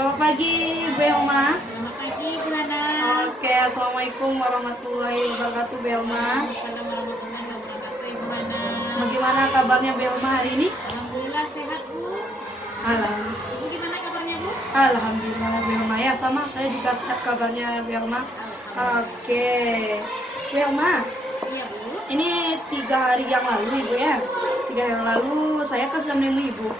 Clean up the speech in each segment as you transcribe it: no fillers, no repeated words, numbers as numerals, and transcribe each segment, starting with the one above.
Selamat pagi, Bu Elma. Selamat pagi, gimana? Oke, Assalamualaikum warahmatullahi wabarakatuh, Bu Elma. Assalamualaikum warahmatullahi wabarakatuh. Gimana? Bagaimana kabarnya Bu Elma hari ini? Alhamdulillah sehat, Bu. Alhamdulillah. Bu gimana kabarnya, Bu? Alhamdulillah, Bu Elma. Ya, sama. Saya juga sehat kabarnya, Bu Elma. Oke, Bu Elma. Iya, Bu. Ini 3 hari yang lalu, Ibu ya. 3 hari yang lalu saya kan sudah menemui Ibu.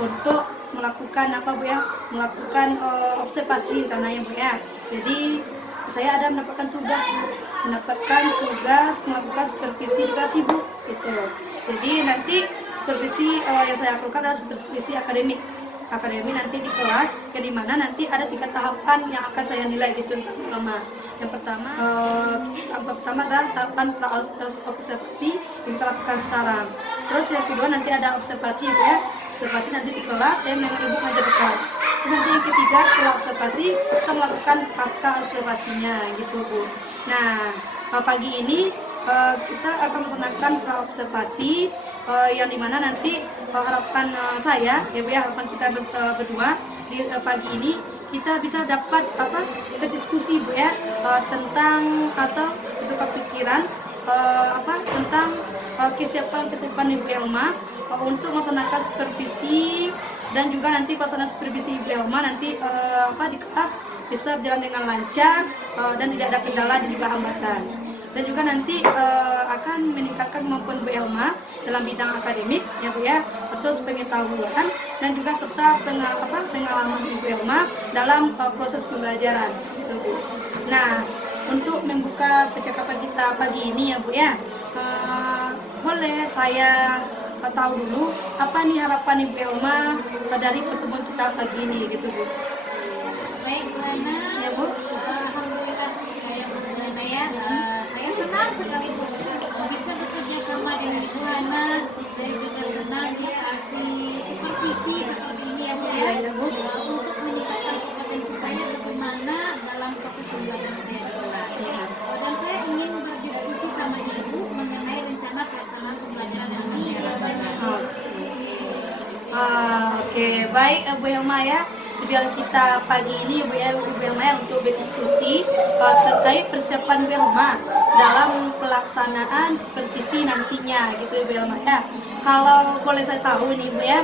Untuk melakukan apa Bu ya? Melakukan observasi tanahnya Bu ya. Jadi saya ada mendapatkan tugas Bu. Melakukan supervisi edukasi Bu. Gitu. Jadi nanti supervisi yang saya lakukan adalah supervisi akademik nanti di kelas, yang dimana nanti ada 3 tahapan yang akan saya nilai gitu pertama. Yang pertama, adalah tahapan observasi yang kita lakukan sekarang. Terus yang kedua nanti ada observasi ya, observasi nanti di kelas, saya memang ibu ngajar di kelas. Terus nanti yang ketiga setelah observasi kita melakukan pasca observasinya gitu Bu. Nah pagi ini kita akan melaksanakan pra-observasi yang dimana nanti harapan saya ya Bu ya, harapan kita berdua di pagi ini kita bisa dapat berdiskusi Bu ya tentang atau bertukar pikiran tentang kesiapan Ibu Elma untuk melaksanakan supervisi, dan juga nanti pelaksanaan supervisi Ibu Elma nanti di kelas bisa berjalan dengan lancar dan tidak ada kendala dan juga hambatan. Dan juga nanti akan meningkatkan kemampuan Bu Elma dalam bidang akademik ya Bu ya, terus pengetahuan dan juga serta pengalaman Ibu Elma dalam proses pembelajaran gitu Bu. Nah, untuk membuka percakapan kita pagi ini ya Bu ya, boleh saya tahu dulu apa nih harapan Ibu Elma dari pertemuan kita pagi ini gitu Bu. Baik, Bu Ana. Ya Bu. Alhamdulillah saya Bu Ana ya. Saya senang sekali Bu bisa bekerja sama dengan Bu Ana. Saya juga senang dikasih supervisi seperti ini ya Bu ya. Ya Bu. Untuk meningkatkan kompetensi saya bagaimana dalam proses pembelajaran saya di kelas. Dan saya ingin berdiskusi sama Ibu mengenai rencana pelaksanaan pembelajaran yang ini. Oke, baik Bu Elma ya. Tujuan kita pagi ini Bu Elma ya, untuk berdiskusi terkait persiapan Bu Elma dalam pelaksanaan supervisi nantinya gitu Bu Elma ya. Kalau boleh saya tahu nih Bu ya,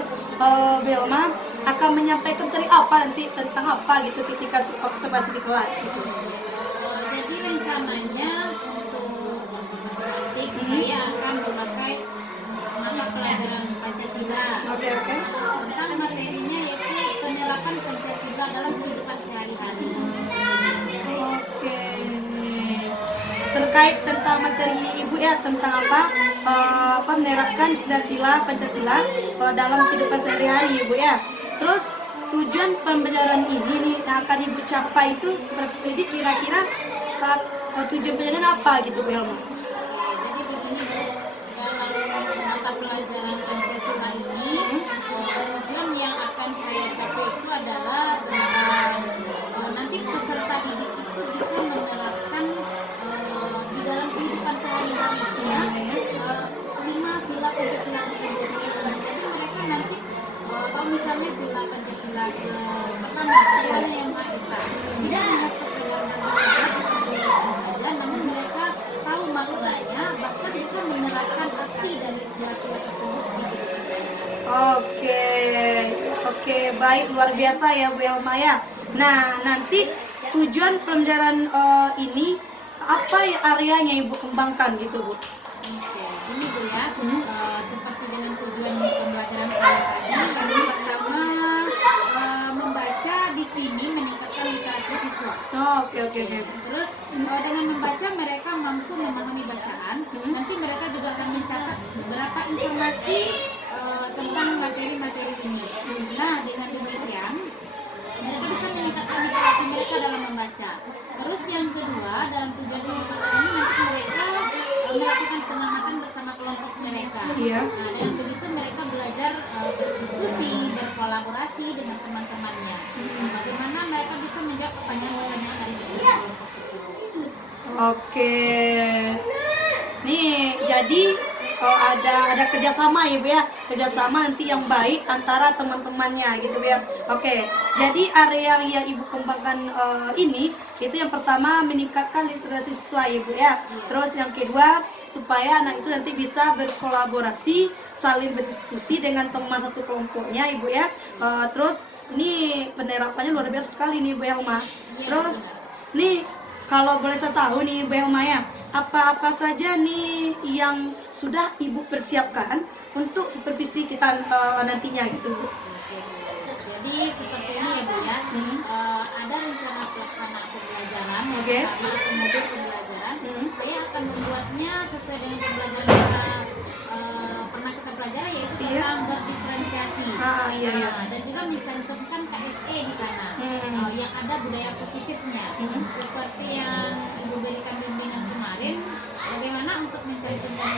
Bu Elma akan menyampaikan dari apa nanti tentang apa gitu ketika observasi di kelas gitu. Jadi rencananya untuk nanti saya akan memakai mata pelajaran Pancasila. Oke. Tentang materinya yaitu penerapan Pancasila dalam kehidupan sehari-hari. Oke. Terkait tentang materi Ibu ya, tentang menerapkan sila Pancasila dalam kehidupan sehari-hari Ibu ya. Terus tujuan pembelajaran ini nih yang akan Ibu capai itu kira-kira tujuan pembelajaran apa gitu Bu Elma? Jadi begini Bu, dalam mata pelajaran Pancasila ini tujuan yang akan saya capai itu adalah nanti peserta didik itu bisa menerapkan di dalam kehidupan sehari-hari ya 5 sila Pancasila tersebut. Jadi mereka nanti kalau misalnya sila Pancasila ke pertama Tuhan yang Maha Esa, tidak hanya sekedar saja, namun mereka tahu maknanya, bahkan bisa menerapkan arti dari sila-sila tersebut di kehidupan saya. Oke, baik, luar biasa ya Bu Elma ya. Nah, nanti tujuan pembelajaran ini apa ya areanya Ibu kembangkan gitu Bu? Oke, ini Bu ya, seperti dengan tujuan pembelajaran saya tadi, pertama membaca di sini meningkatkan literasi siswa. Oke. Terus dengan membaca mereka mampu memahami bacaan. Nanti mereka juga akan mencatat berapa informasi tentang materi-materi ini. Nah, dengan demikian mereka bisa meningkatkan literasi mereka dalam membaca. Terus yang kedua, dalam tujuan pembelajaran ini nanti mereka melakukan pengamatan bersama kelompok mereka. Iya. Nah, dengan begitu mereka belajar berdiskusi, berkolaborasi dengan teman-temannya. Nah, bagaimana mereka bisa menjawab pertanyaan-pertanyaan dari kelompok tersebut. Oke. Nih, jadi ada kerjasama ya Bu ya, kerjasama nanti yang baik antara teman-temannya gitu Bu ya. Oke, jadi area yang Ibu kembangkan ini itu yang pertama meningkatkan literasi siswa ya Bu ya. Terus yang kedua supaya anak itu nanti bisa berkolaborasi, saling berdiskusi dengan teman satu kelompoknya Ibu ya. Terus ini penerapannya luar biasa sekali nih Bu Helma. Terus nih kalau boleh saya tahu nih Bu Helma ya, apa-apa saja nih yang sudah Ibu persiapkan untuk supervisi kita nantinya gitu Bu? Jadi seperti ini ya Bu ya, ada rencana pelaksanaan pembelajaran Oke. modul pembelajaran. Saya akan membuatnya sesuai dengan pembelajaran yang pernah kita pelajari, yaitu tentang berdiferensiasi. Iya. Dan juga mencantumkan KSE di sana, yang ada budaya positifnya, seperti yang Ibu berikan bimbingan kemarin, bagaimana untuk mencantumkan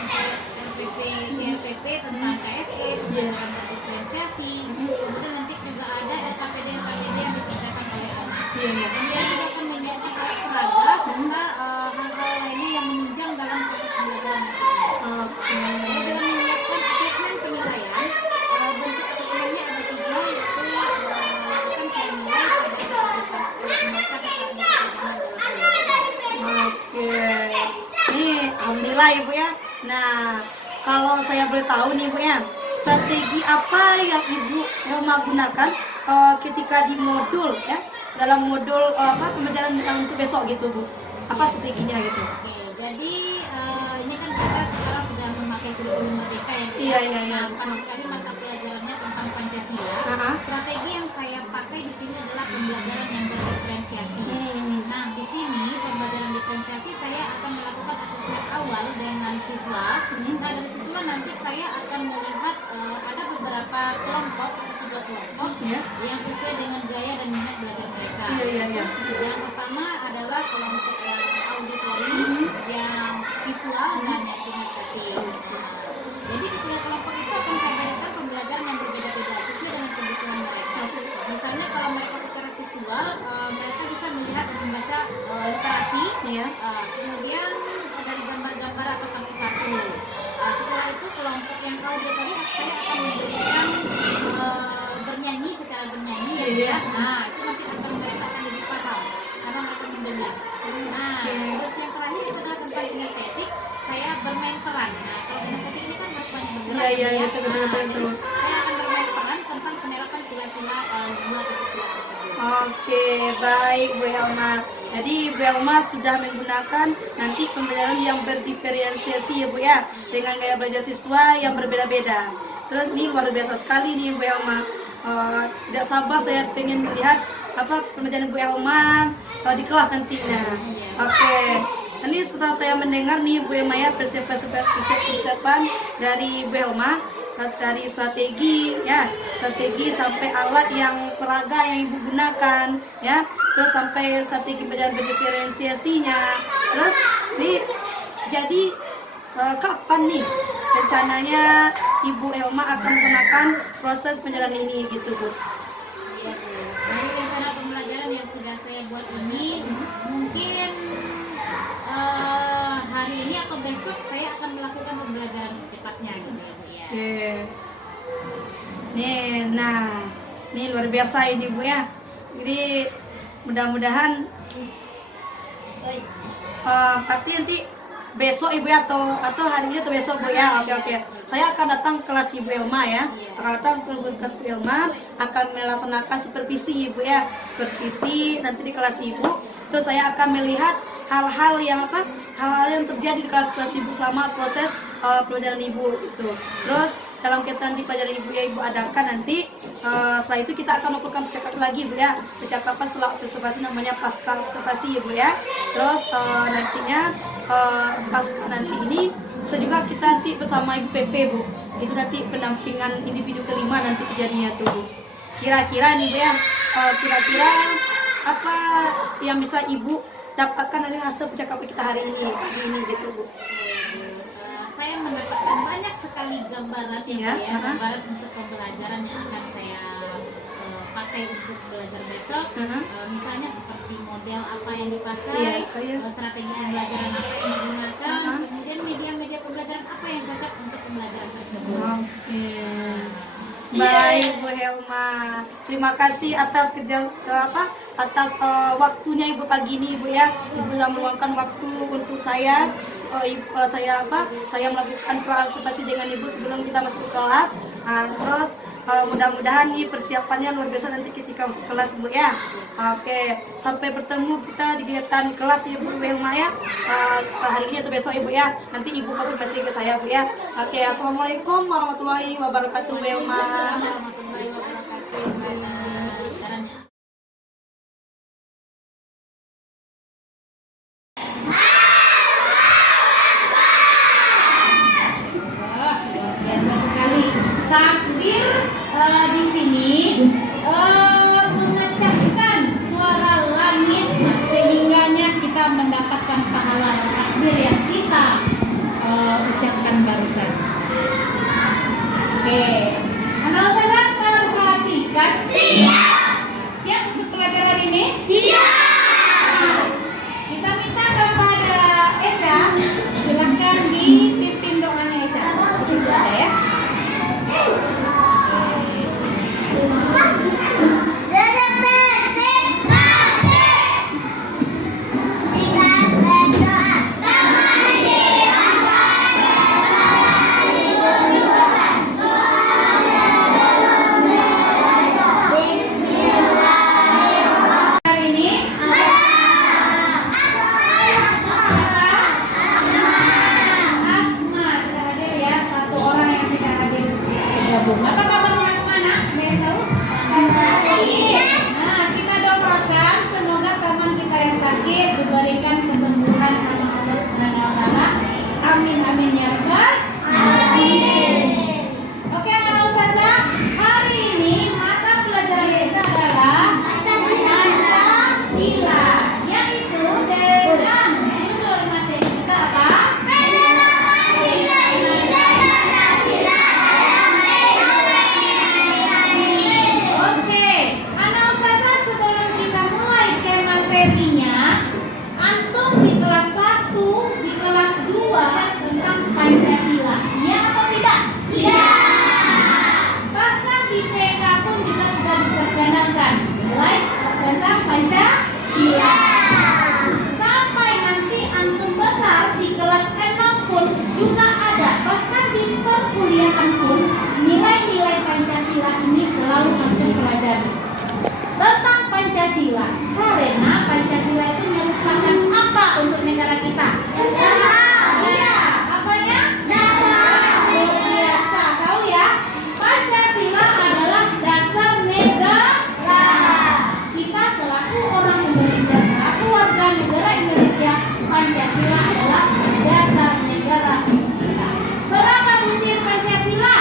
RPP tentang KSE, tentang berdiferensiasi. Kemudian nanti juga ada LKPD yang dikerjakan oleh anak. Dan saya juga akan menyiapkan alat peraga serta hal-hal lainnya yang menunjang dalam proses pembelajaran. Saya juga menyiapkan asesmen penilaian. Bentuk asesmennya ada 3, yaitu akan saya nilai pada mereka bersama. Oke, nih alhamdulillah ya Bu ya. Nah, kalau saya boleh tahu nih Bu ya, strategi apa yang Ibu Helma gunakan ketika di modul ya, dalam modul pembelajaran untuk besok gitu Bu? Apa strateginya gitu? Oke, jadi ini kan kita sekarang sudah memakai kurikulum merdeka ya. Iya. Pas sekali mata pelajarannya tentang Pancasila. Strategi yang saya pakai di sini adalah pembelajaran yang berdiferensiasi. Nah, di sini pembelajaran diferensiasi saya akan melakukan asesmen awal dengan siswa. Nah, dari situlah nanti saya akan melihat ada beberapa kelompok, 3 kelompok yang sesuai dengan gaya dan minat belajar mereka. Iya. Yang pertama adalah kelompok yang auditori, yang visual, dan yang kinestetik. Jadi ketiga kelompok itu akan saya berikan pembelajaran yang berbeda-beda sesuai dengan kebutuhan mereka. Misalnya kalau mereka secara visual, mereka bisa melihat dan membaca literasi, kemudian dari gambar-gambar atau kartu-kartu. Setelah itu kelompok yang auditori saya akan memberikan bernyanyi secara bernyanyi ya. Nah, itu nanti mereka akan lebih paham karena mereka mendengar. Nah, terus yang terakhir itu adalah tentang kinestetik. Saya bermain peran. Nah, kalau kinestetik ini kan harus banyak bergerak. Iya, betul. Saya akan bermain peran tentang penerapan sila-sila 2 sila tersebut. Oke, baik Bu Helma. Jadi Bu Helma sudah menggunakan nanti pembelajaran yang berdiferensiasi ya Bu ya, dengan gaya belajar siswa yang berbeda-beda. Terus ini luar biasa sekali nih Bu Helma. Tidak sabar saya pengen melihat pembelajaran Bu Helma di kelas nantinya. Oke. Ini setelah saya mendengar nih Bu Helma ya, persiapan dari Bu Helma, dari strategi sampai alat yang peraga yang Ibu gunakan ya, terus sampai strategi belajar berdiferensiasinya. Terus nih jadi kapan nih rencananya Ibu Helma akan melaksanakan proses penjelasan ini gitu Bu? Dari rencana pembelajaran yang sudah saya buat ini, mungkin hari ini atau besok saya akan melakukan pembelajaran secepatnya gitu ya. Oke. Nih luar biasa ini Bu ya. Jadi mudah-mudahan pasti nanti besok Ibu ya, atau hari ini atau besok Bu ya. Oke. Saya akan datang ke kelas Ibu Helma ya. Akan datang ke kelas Ibu Helma, akan melaksanakan supervisi Ibu ya. Supervisi nanti di kelas Ibu. Terus saya akan melihat hal-hal yang terjadi di kelas-kelas Ibu selama proses pelajaran Ibu itu. Terus dalam kaitan di pelajaran Ibu ya Ibu adakan nanti, setelah itu kita akan melakukan percakapan lagi Bu ya. Percakapan setelah observasi namanya pasca observasi Ibu ya. Terus nantinya pas nanti ini bisa juga kita nanti bersama Ibu PP Bu. Itu nanti pendampingan individu kelima nanti terjadinya tuh Bu. Kira-kira nih Bu ya, kira-kira apa yang bisa Ibu dapatkan dari hasil percakapan kita hari ini gitu Bu? Saya mendapatkan banyak sekali gambaran gambaran untuk pembelajaran yang akan saya pakai untuk belajar besok. Misalnya seperti model apa yang dipakai, strategi pembelajaran apa yang digunakan, kemudian media-media pembelajaran apa yang cocok untuk Terima kasih atas waktunya Ibu pagi ini Ibu ya. Ibu yang meluangkan waktu untuk saya. Saya melakukan konsultasi dengan Ibu sebelum kita masuk ke kelas. Terus mudah-mudahan nih persiapannya luar biasa nanti ketika masuk kelas Bu ya. Oke, sampai bertemu kita di kegiatan kelas Ibu Wilma ya. Hari ini atau besok Ibu ya. Nanti Ibu konfirmasi ke saya Bu ya. Oke, assalamualaikum warahmatullahi wabarakatuh Wilma. Warahmatullahi wabarakatuh. Gimana caranya? Wah, luar biasa sekali. Takbir di sini memecahkan suara langit sehingganya kita mendapatkan pahala takbir yang kita ucapkan barusan. Oke, anak saya perhatikan. Siap. Siap untuk pelajaran hari ini? Siap. Kita minta kepada Eca, silahkan dipimpin doanya Eca. Di situ ada ya. Hari ini Ahmad tidak hadir ya, satu orang yang tidak hadir gabung. Apa kabarnya kemana? Ada yang tahu? Nah, kita doakan semoga teman kita yang sakit diberikan kesembuhan sama Allah Subhanahu wa taala. Amin amin ya rabbal alamin. Oke, anak ustazah, hari ini mata pelajaran kita adalah Pancasila, yaitu dengan judul materi kita apa? Oke, anak ustazah, sebelum kita mulai ke materinya, antum di kelas 1, di kelas 2 tentang Pancasila, iya atau tidak? Iya. Bahkan di TK pun juga sudah diperkenalkan nilai tentang Pancasila. Sampai nanti antum besar di kelas 6 pun juga ada. Bahkan di perkuliahan pun nilai-nilai Pancasila ini selalu antum pelajari tentang Pancasila. Karena Pancasila itu merupakan apa untuk negara kita? Iya, apanya? Luar biasa, tahu ya? Pancasila adalah dasar negara. Kita selaku orang Indonesia, selaku warga negara Indonesia, Pancasila adalah dasar negara kita. Berapa butir Pancasila?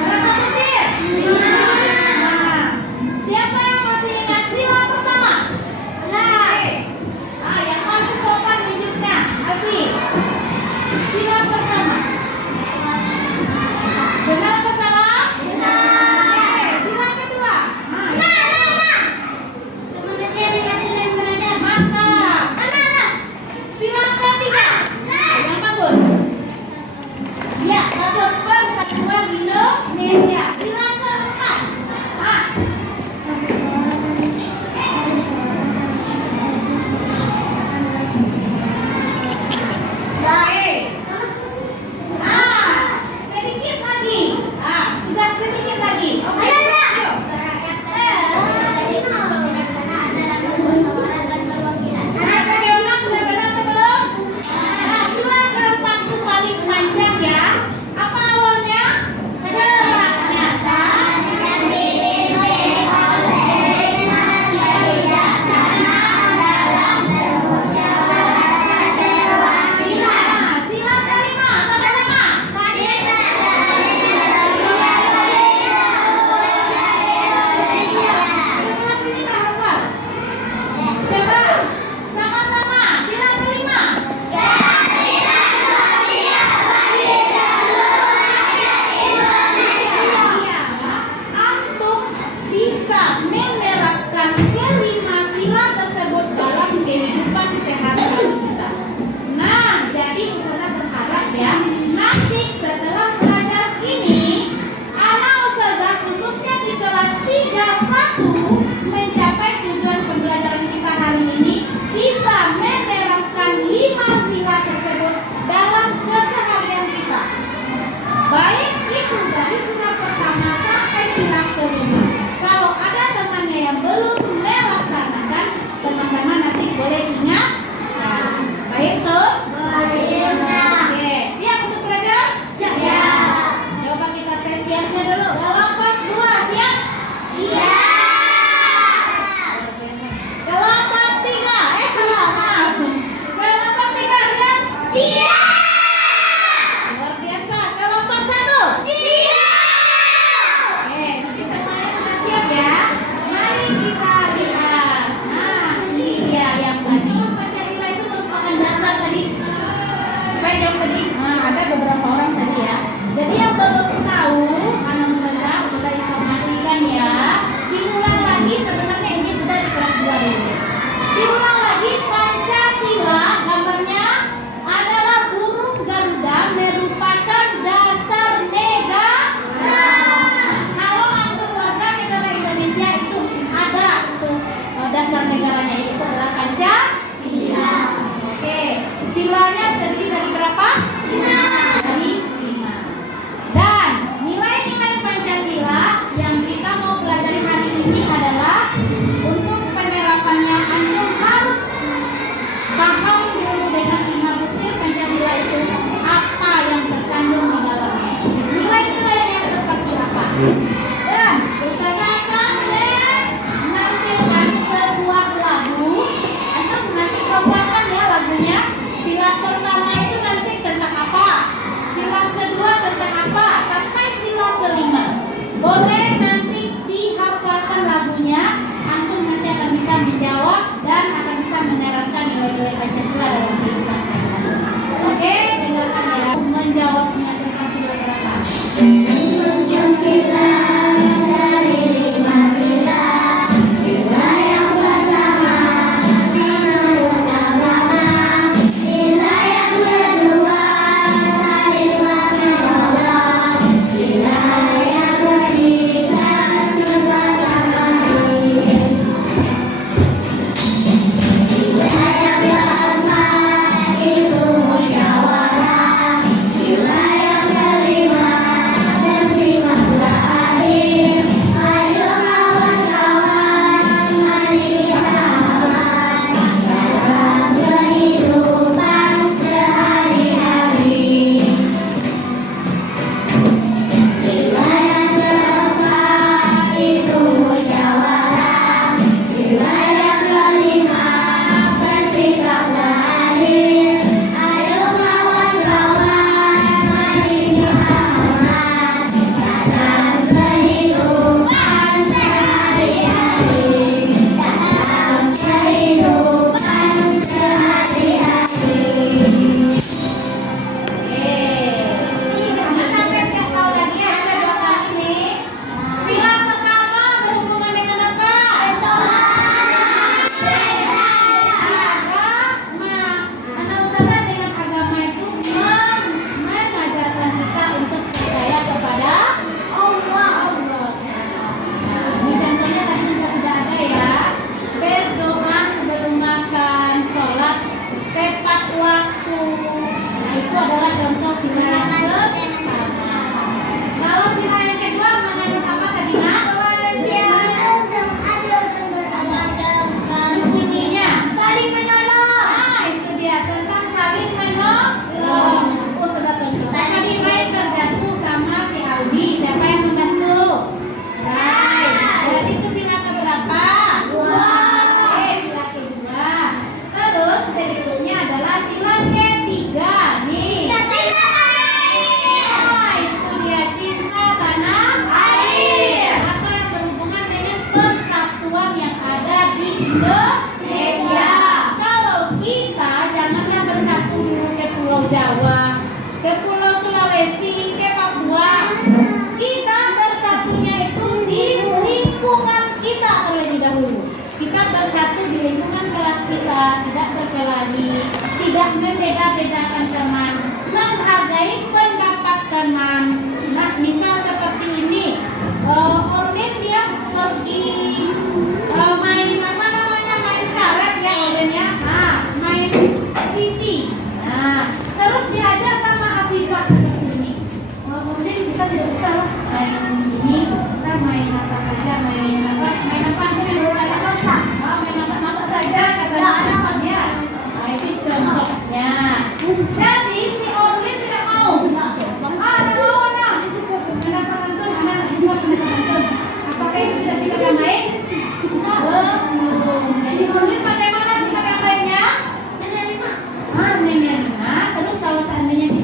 Berapa butir? Nah, siapa yang masih ingat sila pertama? nilai-nilai Pancasila dalam kehidupan saya. Oke, dengarkan ya. Menjawabnya tentang sila berapa? Pancasila dari 5 sila. Sila yang pertama menurut agama. Sila yang kedua saling menolong. Sila yang ketiga beragama. Sila yang keempat itu musyawarah. Sila yang kelima bersikaplah adil. Ayo kawan-kawan, mari kita aman dalam kehidupan sehari-hari. Sila yang keempat itu musyawarah. Sila yang kelima bersikaplah adil. Ayo kawan-kawan, mari kita aman dalam kehidupan sehari-hari. Dalam kehidupan sehari-hari. Sampai yang tahu lagi ada 2 kali nih. Sila pertama berhubungan dengan apa? Agama. Karena usaha dengan agama itu mengajarkan kita untuk percaya kepada Allah. Nah, ini contohnya tadi juga sudah ada ya. Berdoa sebelum makan, sholat tepat waktu. Nah, itu adalah contoh sila yang pertama. Kalau sila yang kedua mengenai apa tadi nak? Bunyinya Saling menolong. ah itu dia tentang saling menolong. Oh sudah contoh. Tadi Rai terjatuh sama si Aldi. Siapa yang membantu? Rai. Berarti itu sila keberapa? 2. Oke, sila kedua. Terus berikutnya adalah sila ketiga nih. Ah, itu dia cinta tanah air. Apa yang berhubungan dengan persatuan yang ada di Indonesia. Kalau kita janganlah bersatu dulu ke Pulau Jawa, ke Pulau Sulawesi, ke Papua. Kita bersatunya itu di lingkungan kita terlebih dahulu. Kita bersatu di lingkungan kelas kita, tidak berkelahi, tidak membeda-bedakan teman, menghargai pendapat teman. Nah, misal seperti ini, Orlin dia pergi main apa namanya, main karet ya Orlin ya, main PC. Nah, terus diajak sama Afifah seperti ini. Orlin kita tidak usah lah main ini, kita main apa saja, main apa aja yang suka masak. Main masak-masak saja katanya. Ya, nah, itu contohnya. Jadi si Orlin tidak mau. Ada mau nak. Mendapat pantun, anak semua mendapat pantun. Apakah itu sudah sikap yang baik? Belum. Jadi Orlin bagaimana sikap yang baiknya? Menerima. Menerima. Terus kalau seandainya kita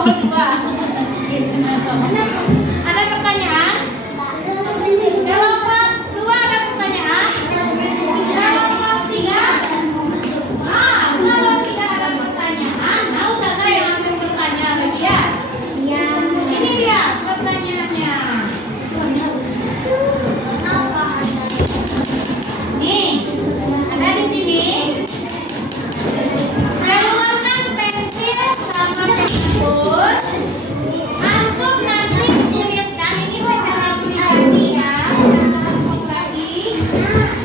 bawah 2. Ada pertanyaan? Kalau bawah 2 ada pertanyaan? Kalau bawah 3? Kalau tidak ada pertanyaan, nah Ustazah yang akan bertanya lagi ya. Ini dia pertanyaannya. Nih, ada di sini. Keluarkan pensil sama penghapus. Antum nanti tuliskan ini secara pribadi ya. Lagi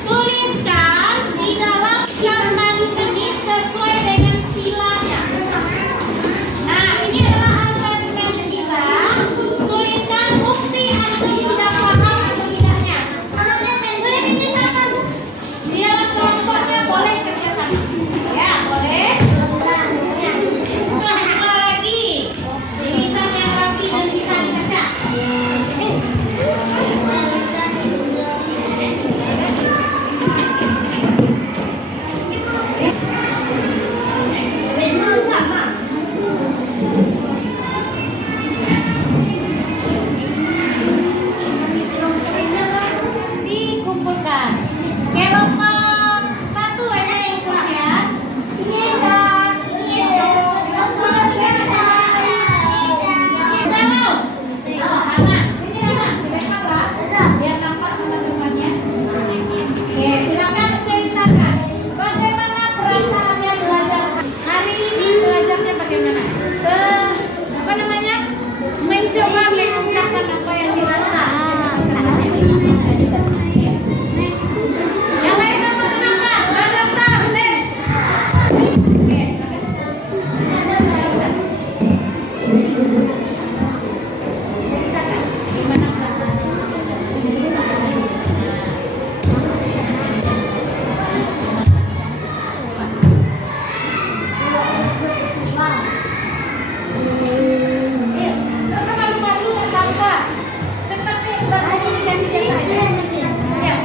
tuliskan di dalam kertas ini sesuai dengan silanya. Nah, ini adalah asesmen sila. Tuliskan bukti antum sudah paham atau tidaknya. Di dalam kelompoknya boleh kerjasama. Ya, boleh. Terus apa lagi? Tulisan yang rapi dan bisa dibaca. Dikumpulkan. Kelompok 1 ada yang kuat ya. Biar nampak sama depannya. Oke, silakan ceritakan bagaimana perasaannya belajar hari ini, belajarnya bagaimana? Apa namanya? Mencoba mengungkapkan apa yang dirasa. Yang lain apa kenapa? Daftar, next. Oke, silakan. Ceritakan gimana perasaannya. Terus malu-malu dan apa? Seperti komunikasinya saja. Ya.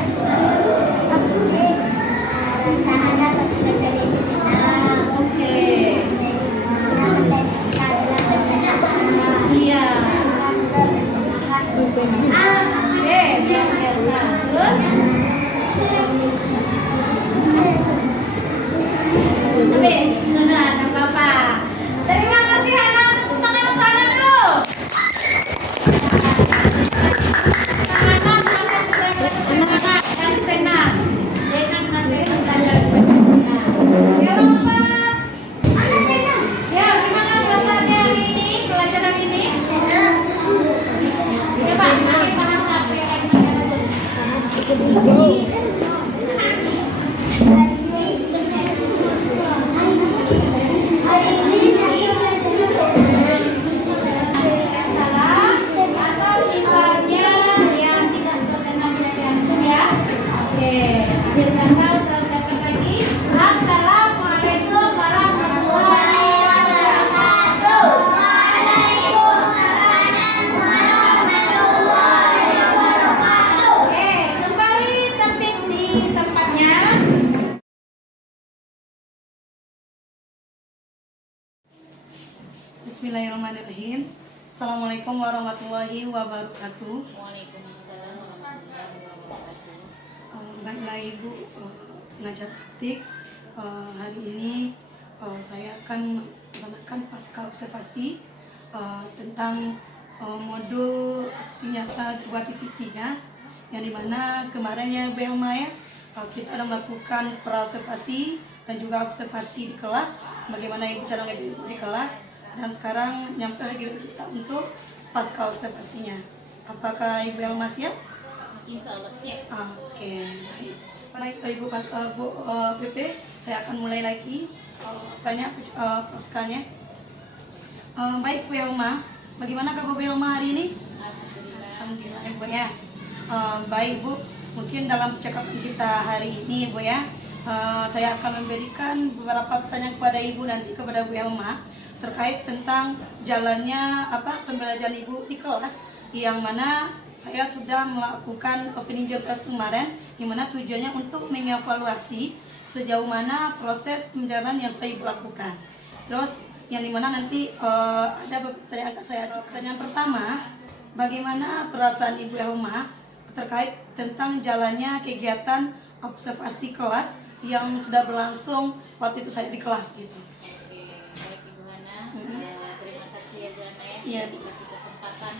Oke. Iya. Oke, luar biasa. Terus? Habis. Nah, ada apa-apa. Terima kasih anak. Tepuk tangan untuk anak dulu. Anak-anak sudah bersemangat dan senang dengan materi pelajaran pancasila. Kelompok. Ya, gimana perasaannya hari ini, pelajaran ini? Coba, pakai bahasa PN yang bagus. Salah atau misalnya yang tidak berkenan dari antum ya. Oke, akhir kata Ustaz ucapkan lagi. Assalamualaikum warahmatullahi wabarakatuh. Oke, kembali tertib di tempatnya. Bismillahirrahmanirrahim. Assalamualaikum warahmatullahi wabarakatuh. Waalaikumsalam warahmatullahi wabarakatuh. Baiklah Ibu Najat Atik, hari ini saya akan melakukan pasca observasi tentang modul aksi nyata 2.3 yang dimana kemarinnya Bu Elma ya, kita ada melakukan praobservasi dan juga observasi di kelas, bagaimana Ibu cara ngajar Ibu di kelas, dan sekarang nyampe lagi kita untuk pasca observasinya. Apakah Ibu Elma siap? Insya Allah siap. Oke, baik Ibu Bu PP, saya akan mulai lagi tanya paskanya. Baik Bu Elma, bagaimana Bu Elma hari ini? Alhamdulillah Ibu ya. Baik Bu, mungkin dalam percakapan kita hari ini Bu ya, saya akan memberikan beberapa pertanyaan kepada Ibu nanti kepada Bu Elma terkait tentang jalannya pembelajaran Ibu di kelas, yang mana saya sudah melakukan peninjauan kelas kemarin, yang mana tujuannya untuk mengevaluasi sejauh mana proses pembelajaran yang sudah Ibu lakukan. Terus yang dimana nanti ada pertanyaan saya. Pertanyaan pertama, bagaimana perasaan Ibu Elma terkait tentang jalannya kegiatan observasi kelas yang sudah berlangsung waktu itu saya di kelas gitu. Oke, baik Ibu Hana, terima kasih ya Bu Hana ya Iya. sudah dikasih kesempatan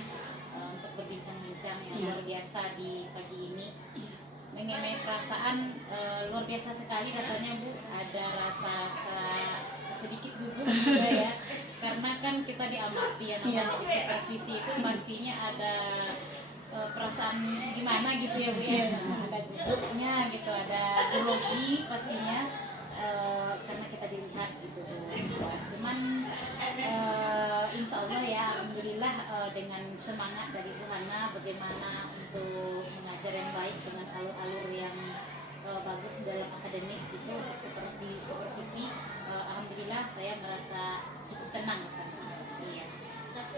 untuk berbincang-bincang yang Iya. luar biasa di pagi ini. Mengenai perasaan luar biasa sekali rasanya Bu, ada rasa sedikit gugup juga ya, karena kan kita diamati ya, namanya di supervisi itu pastinya ada perasaan gimana gitu ya Bu ya. Ada gugupnya gitu, ada grogi pastinya karena kita dilihat gitu Bu. Cuman insya Allah ya, alhamdulillah dengan semangat dari Bu Hana bagaimana untuk mengajar yang baik dengan alur-alur yang bagus dalam akademik itu untuk seperti supervisi, alhamdulillah saya merasa cukup tenang rasanya. Iya.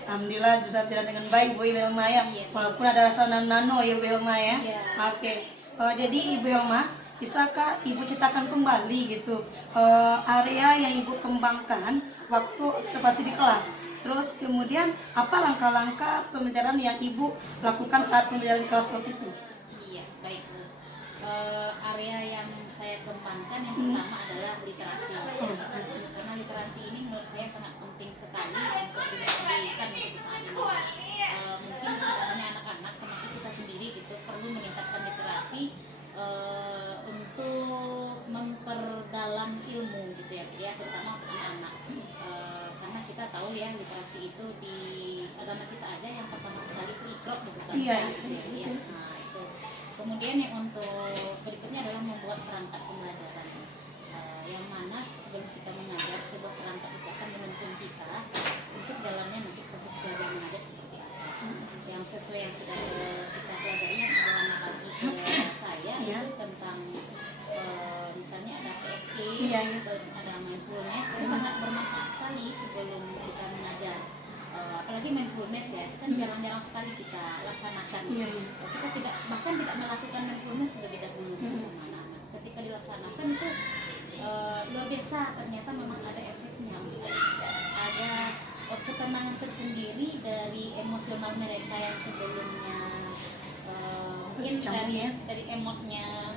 Alhamdulillah sudah jalan dengan baik Bu Elma ya, walaupun ada rasa nano ya Bu Elma ya. Iya. Oke. Jadi Ibu Elma, bisakah Ibu ceritakan kembali gitu area yang Ibu kembangkan waktu observasi di kelas? Terus kemudian apa langkah-langkah pembelajaran yang Ibu lakukan saat pembelajaran di kelas waktu itu? Iya, baik Bu. Area yang saya kembangkan yang pertama adalah literasi. Karena literasi ini menurut saya sangat penting sekali untuk dilakukan untuk saat ini. Mungkin tidak hanya anak-anak, termasuk kita sendiri gitu perlu meningkatkan literasi untuk memperdalam ilmu gitu ya, terutama untuk anak-anak. Karena kita tahu ya literasi itu di agama kita aja yang pertama sekali itu iqra buku baca. Iya. Nah, itu. Kemudian yang untuk berikutnya adalah membuat perangkat pembelajaran. Yang mana sebelum kita mengajar, sebuah perangkat itu akan menuntun kita untuk dalamnya nanti proses belajar mengajar seperti apa. Yang sesuai yang sudah kita pelajari yang anak pagi ke saya itu tentang misalnya ada PSE, ada mindfulness, itu sangat bermanfaat sekali sebelum kita mengajar. Apalagi mindfulness ya, kan jarang-jarang sekali kita laksanakan. Kita bahkan tidak melakukan mindfulness terlebih dahulu bersama anak-anak. Ketika dilaksanakan itu luar biasa, ternyata memang ada efeknya. Ada ketenangan tersendiri dari emosional mereka yang sebelumnya mungkin dari emotnya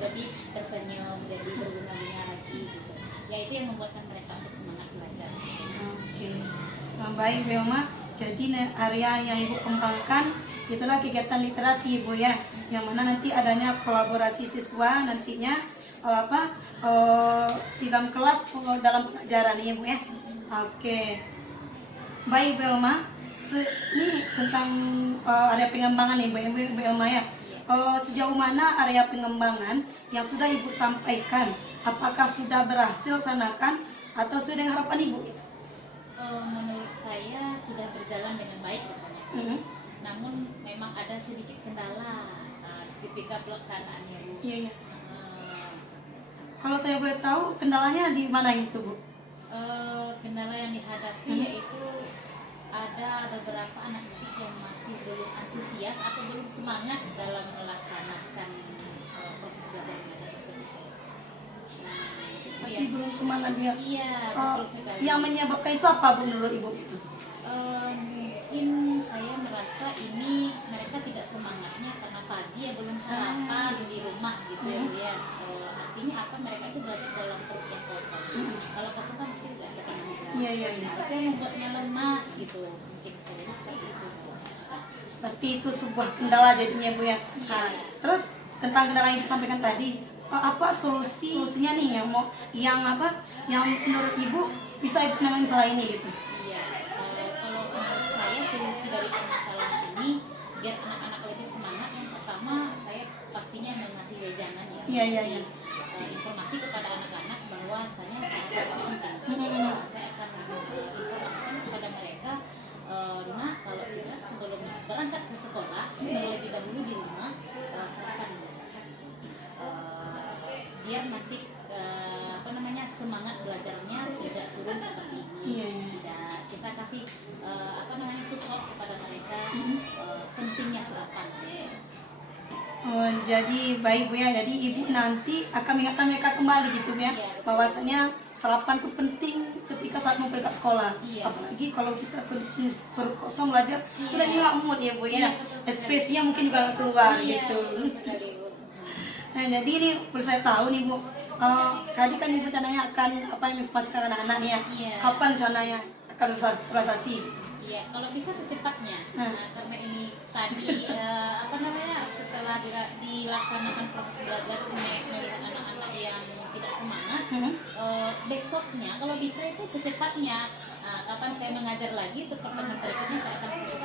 jadi tersenyum, jadi berbunga-bunga lagi gitu. Ya itu yang membuatkan mereka untuk semangat belajar. Oke. Baik Bu Elma, jadi area yang Ibu kembangkan itulah kegiatan literasi Ibu ya, yang mana nanti adanya kolaborasi siswa nantinya di dalam kelas dalam pengajaran ya Bu ya. Oke. Baik Bu Elma, ini tentang area pengembangan nih Bu Elma ya. Sejauh mana area pengembangan yang sudah Ibu sampaikan, apakah sudah berhasil sanakan atau sesuai dengan harapan Ibu? Menurut saya sudah berjalan dengan baik rasanya. Namun memang ada sedikit kendala ketika pelaksanaannya Bu. Iya. Kalau saya boleh tahu kendalanya di mana itu Bu? Kendala yang dihadapi yaitu ada beberapa anak didik yang masih belum antusias atau belum semangat dalam melaksanakan proses belajar mengajar tersebut. Tapi belum semangat dia. Iya, betul sekali. Yang menyebabkan itu apa Bu menurut Ibu itu? Mungkin saya merasa ini mereka tidak semangatnya karena pagi ya belum sarapan di rumah gitu ya Bu ya. Artinya apa, mereka itu belajar dalam perut yang kosong. Kalau kosong kan mungkin tidak ada tenaga. Iya. Itu yang membuatnya lemas gitu. Mungkin bisa jadi seperti itu Bu. Berarti itu sebuah kendala jadinya Bu ya. Nah, terus tentang kendala yang disampaikan tadi, apa solusinya nih yang menurut Ibu bisa menangani masalah ini gitu? Iya, kalau menurut saya solusi dari permasalahan ini biar anak-anak lebih semangat, yang pertama saya pastinya mengasih wejangan ya. Iya. Informasi kepada anak-anak bahwa saya penting. Saya akan informasikan kepada mereka, nah kalau kita sebelum berangkat ke sekolah terlebih dahulu di rumah sarapan biar nanti semangat belajarnya tidak turun seperti ini. Tidak, kita kasih support kepada mereka pentingnya sarapan. Jadi baik Bu ya, jadi Ibu nanti akan mengingatkan mereka kembali gitu ya, bahwasanya sarapan tuh penting ketika saat mau berangkat sekolah. Iya. Apalagi kalau kita kondisi perut kosong belajar, itu Iya. lagi nggak mood ya Bu Iya, ya. betul sekali. Ekspresinya mungkin juga nggak keluar Iya, gitu. betul sekali, Bu. Nah, jadi ini perlu saya tahu nih Bu, tadi kan Ibu rencananya akan apa yang informasikan anak-anak nih ya. Iya. Kapan rencananya akan realisasi? Iya, kalau bisa secepatnya. Nah. Nah, karena ini tadi apa namanya setelah dilaksanakan proses belajar melihat anak-anak yang tidak semangat, besoknya kalau bisa itu secepatnya. Nah, kapan saya mengajar lagi untuk pertemuan berikutnya saya akan kasih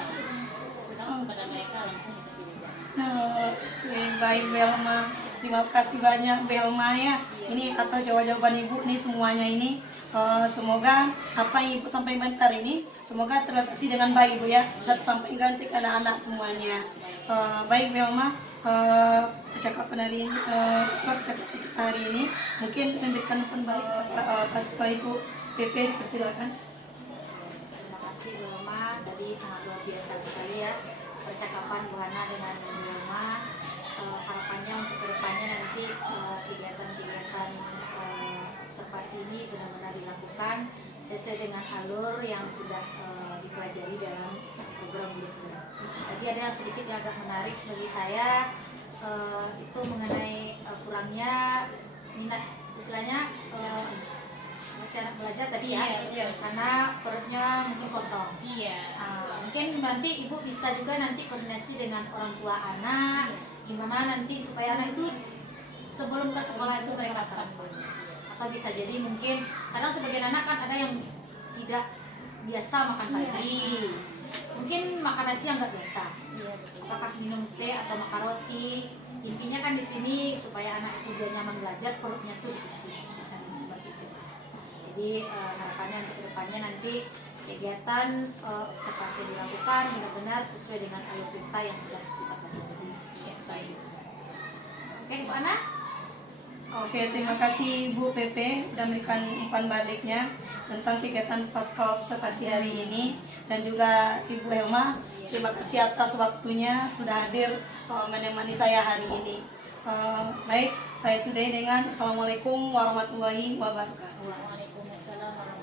tahu kepada mereka langsung dikasih juga. Nah, oke, baik Belma. Terima kasih banyak Belma ya. Ini atau jawaban Ibu nih semuanya ini. Semoga apa yang Ibu sampaikan hari ini semoga terrealisasi dengan baik Bu ya. Dan sampaikan ke anak-anak semuanya. Baik Belma, percakapan hari ini, percakapan kita hari ini mungkin memberikan pembalik pas Ibu PP persilakan. Terima kasih Bu Roma, tadi sangat luar biasa sekali ya percakapan Bu Hana dengan Bu Roma. Harapannya untuk kedepannya nanti kegiatan-kegiatan observasi ini benar-benar dilakukan sesuai dengan alur yang sudah dipelajari dalam program blueprint. Tadi ada sedikit yang agak menarik bagi saya, itu mengenai kurangnya minat istilahnya masih anak belajar tadi ya, Iya. karena perutnya mungkin kosong. Iya. Mungkin nanti Ibu bisa juga nanti koordinasi dengan orang tua anak, gimana nanti supaya anak itu sebelum ke sekolah itu mereka sarapan. Atau bisa jadi mungkin kadang sebagian anak kan ada yang tidak biasa makan pagi, mungkin makan nasi yang nggak biasa. Iya, betul. Apakah minum teh atau makan roti? Intinya kan di sini supaya anak itu biar nyaman belajar, perutnya tuh diisi, kan seperti itu. Jadi harapannya untuk kedepannya nanti kegiatan observasi dilakukan benar-benar sesuai dengan alur perintah yang sudah kita pelajari. Iya, baik. Oke, Bu Ana? Oke, terima kasih Bu PP sudah memberikan umpan baliknya tentang kegiatan pasca observasi hari ini, dan juga Ibu Helma, terima kasih atas waktunya sudah hadir menemani saya hari ini. Baik, saya sudahi dengan Assalamualaikum warahmatullahi wabarakatuh. Waalaikumsalam warahmatullahi